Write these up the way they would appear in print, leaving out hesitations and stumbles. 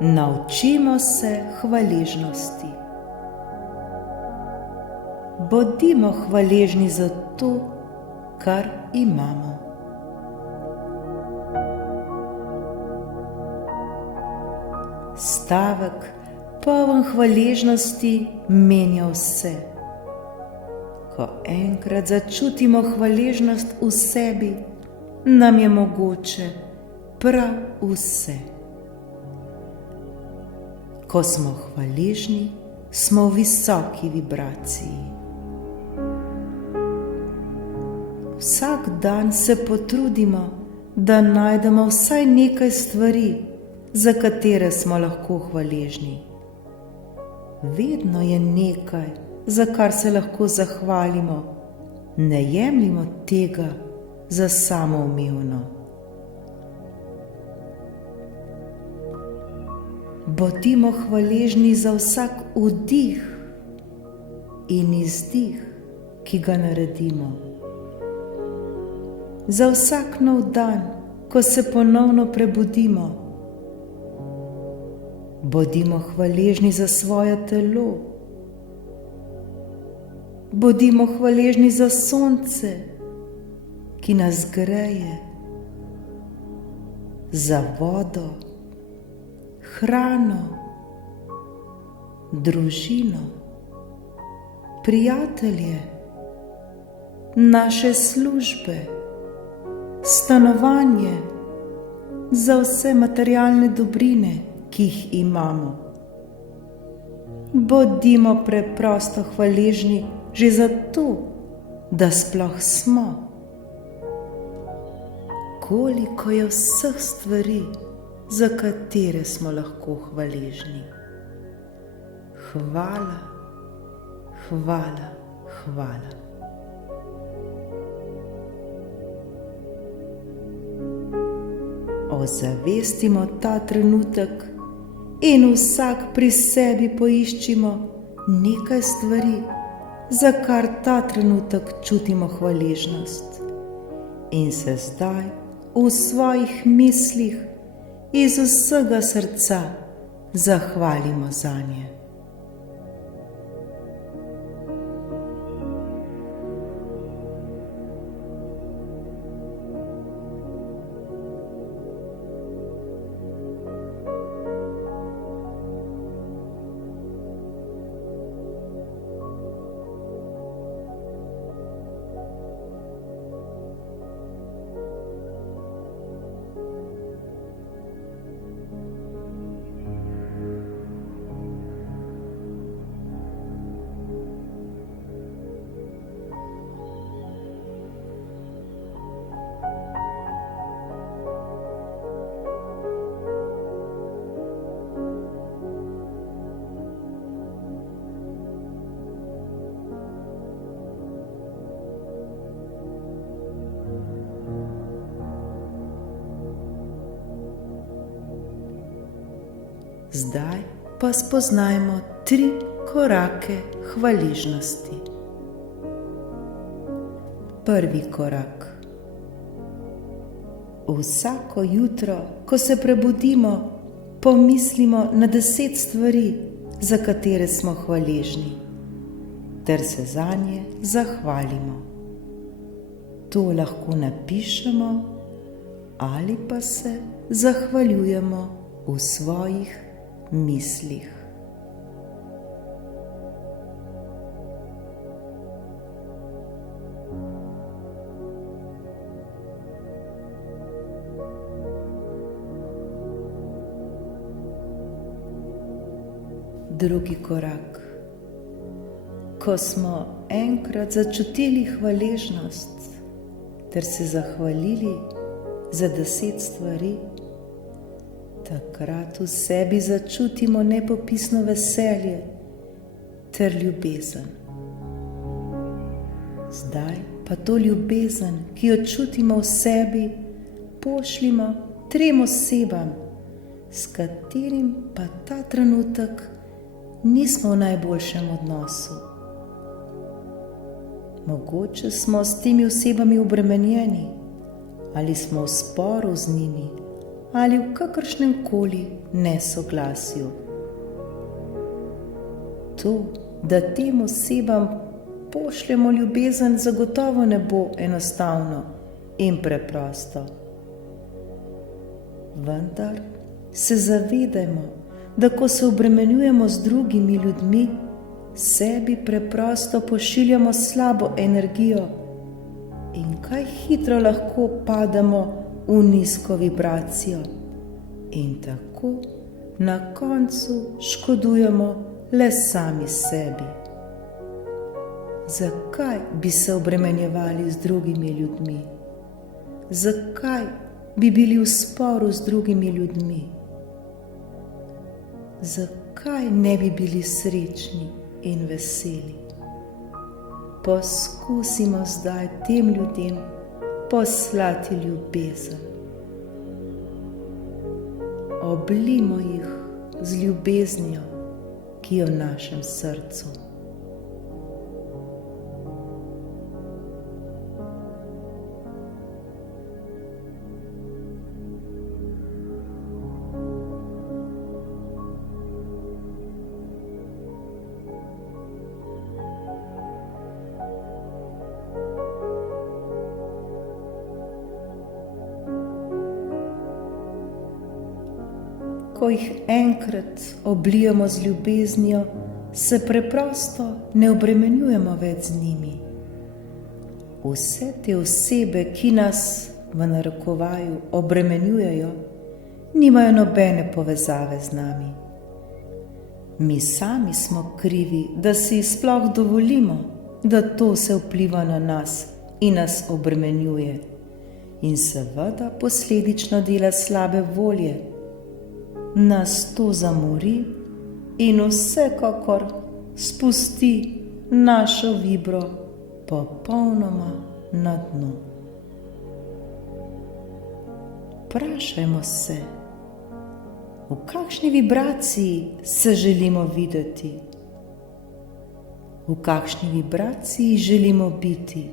Naučimo se hvaležnosti. Bodimo hvaležni za to, kar imamo. Stavek, poln hvaležnosti, menja vse. Ko enkrat začutimo hvaležnost v sebi, nam je mogoče prav vse. Ko smo hvaležni, smo v visoki vibraciji. Vsak dan se potrudimo, da najdemo vsaj nekaj stvari, za katere smo lahko hvaležni. Vedno je nekaj, za kar se lahko zahvalimo. Ne jemljimo tega za samoumevno. Bodimo hvaležni za vsak vdih in izdih, ki ga naredimo. Za vsak nov dan, ko se ponovno prebudimo. Bodimo hvaležni za svoje telo. Bodimo hvaležni za sonce, ki nas greje, za vodo, hrano, družino, prijatelje, naše službe, stanovanje, za vse materialne dobrine, ki jih imamo. Bodimo preprosto hvaležni že za to, da sploh smo. Koliko je vseh stvari, za katere smo lahko hvaležni. Hvala, hvala, hvala. Ozavestimo ta trenutek in vsak pri sebi poiščimo nekaj stvari, za kar ta trenutek čutimo hvaležnost. In se zdaj v svojih mislih iz vsega srca zahvalimo zanje. Zdaj pa spoznajmo 3 korake hvaležnosti. Prvi korak. Vsako jutro, ko se prebudimo, pomislimo na 10 stvari, za katere smo hvaležni, ter se zanje zahvalimo. To lahko napišemo ali pa se zahvaljujemo v svojih mislih. Drugi korak. Ko smo enkrat začutili hvaležnost ter se zahvalili za 10 stvari, takrat v sebi začutimo nepopisno veselje ter ljubezen. Zdaj pa to ljubezen, ki jo čutimo v sebi, pošljimo 3 osebam, s katerim pa ta trenutek nismo v najboljšem odnosu. Mogoče smo s temi osebami obremenjeni, ali smo v sporu z njimi, ali v kakršnem koli nesoglasju. To, da tem osebam pošljemo ljubezen, zagotovo ne bo enostavno in preprosto. Vendar se zavedajmo, da ko se obremenjujemo z drugimi ljudmi, sebi preprosto pošiljamo slabo energijo in kaj hitro lahko pademo v nizko vibracijo in tako na koncu škodujemo le sami sebi. Zakaj bi se obremenjevali z drugimi ljudmi? Zakaj bi bili v sporu z drugimi ljudmi? Zakaj ne bi bili srečni in veseli? Poskusimo zdaj tem ljudem poslati ljubezen. Oblijmo jih z ljubeznijo, ki je v našem srcu. Ko jih enkrat oblijemo z ljubeznijo, se preprosto ne obremenjujemo več z njimi. Vse te osebe, ki nas v narekovaju obremenjujejo, nimajo nobene povezave z nami. Mi sami smo krivi, da si sploh dovolimo, da to se vpliva na nas in nas obremenjuje in seveda posledično dela slabe volje. Nas to zamori in vsekakor spusti našo vibro popolnoma na dno. Vprašajmo se, v kakšni vibraciji se želimo videti, v kakšni vibraciji želimo biti.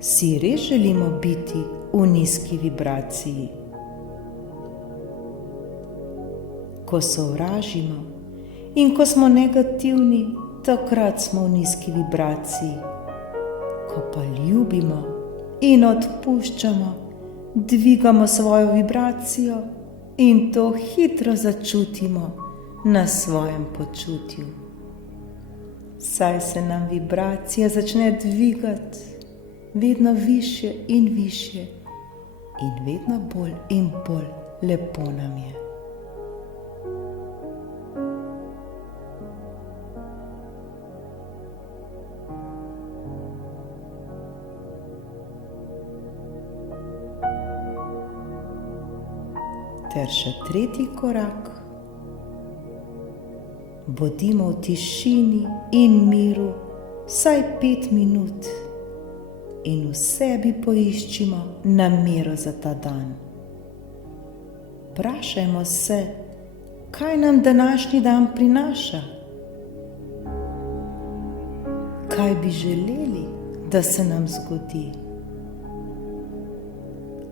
Si res želimo biti v nizki vibraciji? Ko sovražimo in ko smo negativni, takrat smo v nizki vibraciji. Ko pa ljubimo in odpuščamo, dvigamo svojo vibracijo in to hitro začutimo na svojem počutju. Saj se nam vibracija začne dvigati vedno višje in višje in vedno bolj in bolj lepo nam je. Ter še tretji korak. Bodimo v tišini in miru vsaj 5 minut in v sebi poiščimo namero za ta dan. Vprašajmo se, kaj nam današnji dan prinaša? Kaj bi želeli, da se nam zgodi?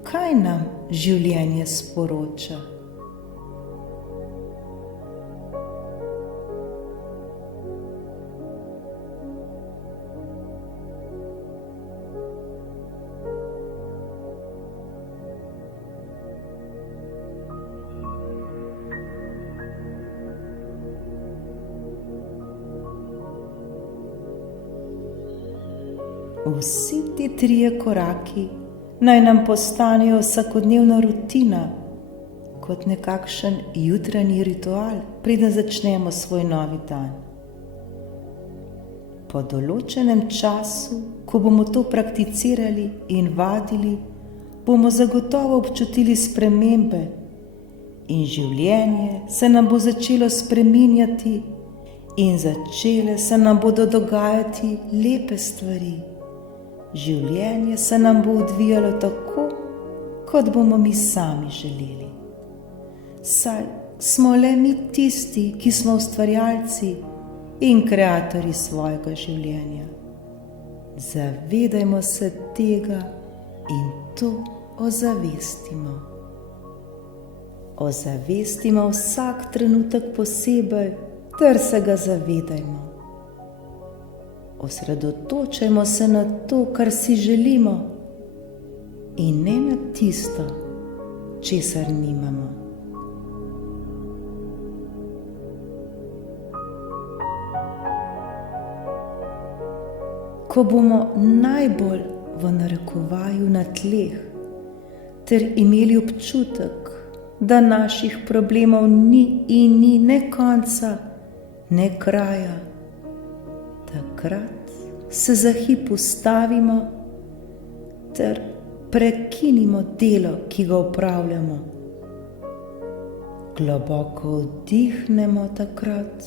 Kaj nam življenje sporoča? Vsi ti 3 koraki naj nam postanejo vsakodnevna rutina, kot nekakšen jutranji ritual, preden začnemo svoj novi dan. Po določenem času, ko bomo to prakticirali in vadili, bomo zagotovo občutili spremembe in življenje se nam bo začelo spreminjati in začele se nam bodo dogajati lepe stvari. Življenje se nam bo odvijalo tako, kot bomo mi sami želeli. Saj smo le mi tisti, ki smo ustvarjalci in kreatorji svojega življenja. Zavedajmo se tega in to ozavestimo. Ozavestimo vsak trenutek posebej, ter se ga zavedajmo. Osredotočajmo se na to, kar si želimo, in ne na tisto, česar nimamo. Ko bomo najbolj v narekovaju na tleh, ter imeli občutek, da naših problemov ni in ni ne konca, ne kraja, takrat se za hip ustavimo ter prekinimo delo, ki ga opravljamo. Globoko vdihnemo takrat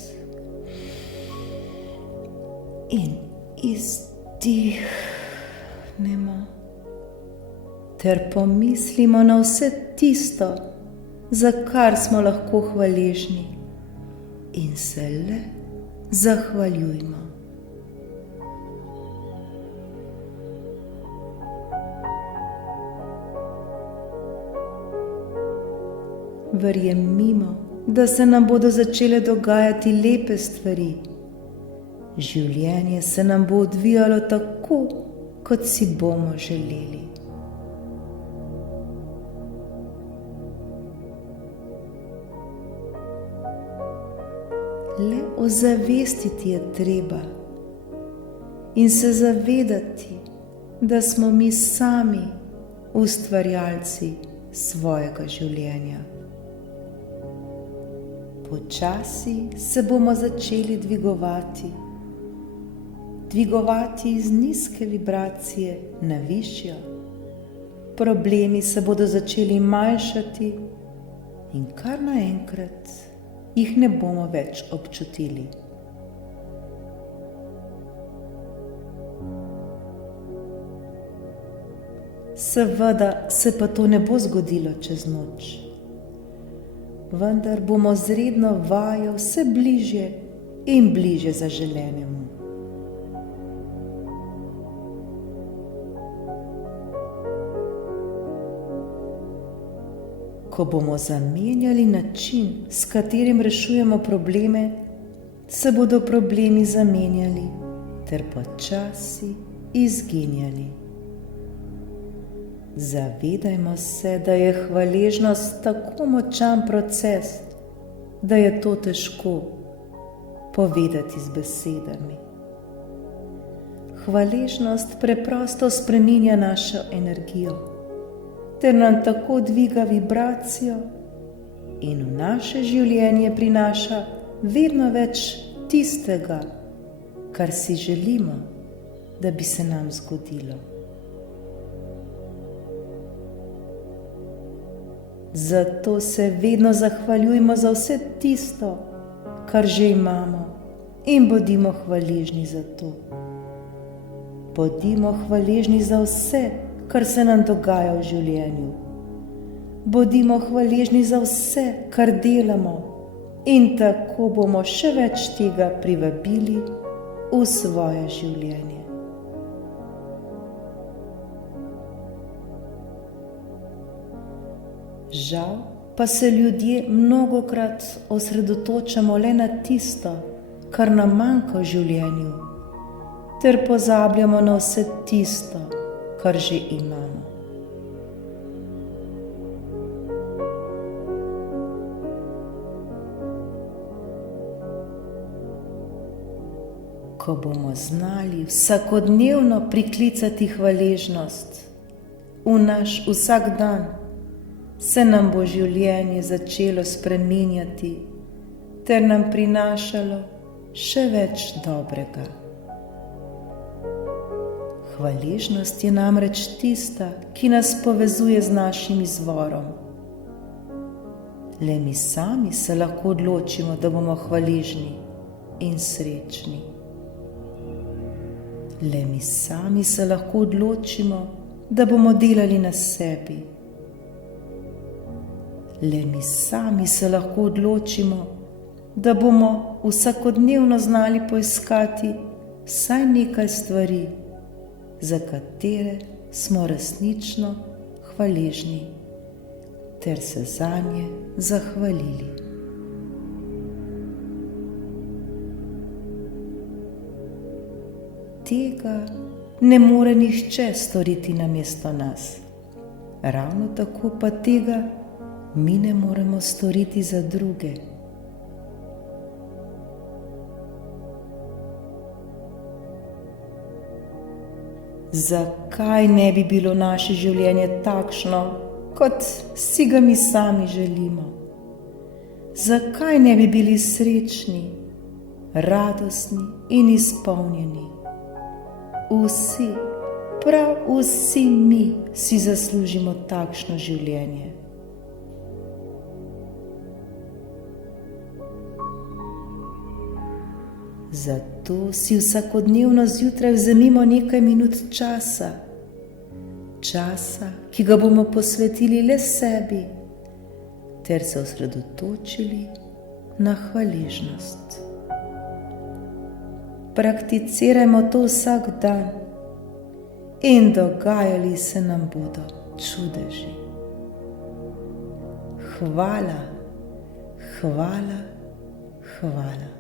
in izdihnemo ter pomislimo na vse tisto, za kar smo lahko hvaležni, in se le zahvaljujmo. Verjemimo, da se nam bodo začele dogajati lepe stvari. Življenje se nam bo odvijalo tako, kot si bomo želeli. Le ozavestiti je treba in se zavedati, da smo mi sami ustvarjalci svojega življenja. Počasi se bomo začeli dvigovati iz nizke vibracije na višjo. Problemi se bodo začeli manjšati in kar naenkrat jih ne bomo več občutili. Seveda se pa to ne bo zgodilo čez noč, vendar bomo z redno vajo vse bližje in bližje zaželenemu. Ko bomo zamenjali način, s katerim rešujemo probleme, se bodo problemi zamenjali ter počasi izginjali. Zavedajmo se, da je hvaležnost tako močan proces, da je to težko povedati z besedami. Hvaležnost preprosto spreminja našo energijo ter nam tako dviga vibracijo in v naše življenje prinaša vedno več tistega, kar si želimo, da bi se nam zgodilo. Zato se vedno zahvaljujmo za vse tisto, kar že imamo, in bodimo hvaležni za to. Bodimo hvaležni za vse, kar se nam dogaja v življenju. Bodimo hvaležni za vse, kar delamo, in tako bomo še več tega privabili v svoje življenje. Žal pa se ljudje mnogokrat osredotočamo le na tisto, kar nam manjka v življenju, ter pozabljamo na vse tisto, kar že imamo. Ko bomo znali vsakodnevno priklicati hvaležnost v naš vsakdan, se nam bo življenje začelo spreminjati ter nam prinašalo še več dobrega. Hvaležnost je namreč tista, ki nas povezuje z našim izvorom. Le mi sami se lahko odločimo, da bomo hvaležni in srečni. Le mi sami se lahko odločimo, da bomo delali na sebi. Le mi sami se lahko odločimo, da bomo vsakodnevno znali poiskati vsaj nekaj stvari, za katere smo resnično hvaležni ter se zanje zahvalili. Tega ne more nihče storiti namesto nas. Ravno tako pa tega mi ne moremo storiti za druge. Zakaj ne bi bilo naše življenje takšno, kot si ga mi sami želimo? Zakaj ne bi bili srečni, radostni in izpolnjeni? Vsi, prav vsi mi si zaslužimo takšno življenje. Zato si vsakodnevno zjutraj vzemimo nekaj minut časa, ki ga bomo posvetili le sebi, ter se osredotočili na hvaležnost. Prakticirajmo to vsak dan in dogajali se nam bodo čudeži. Hvala, hvala, hvala.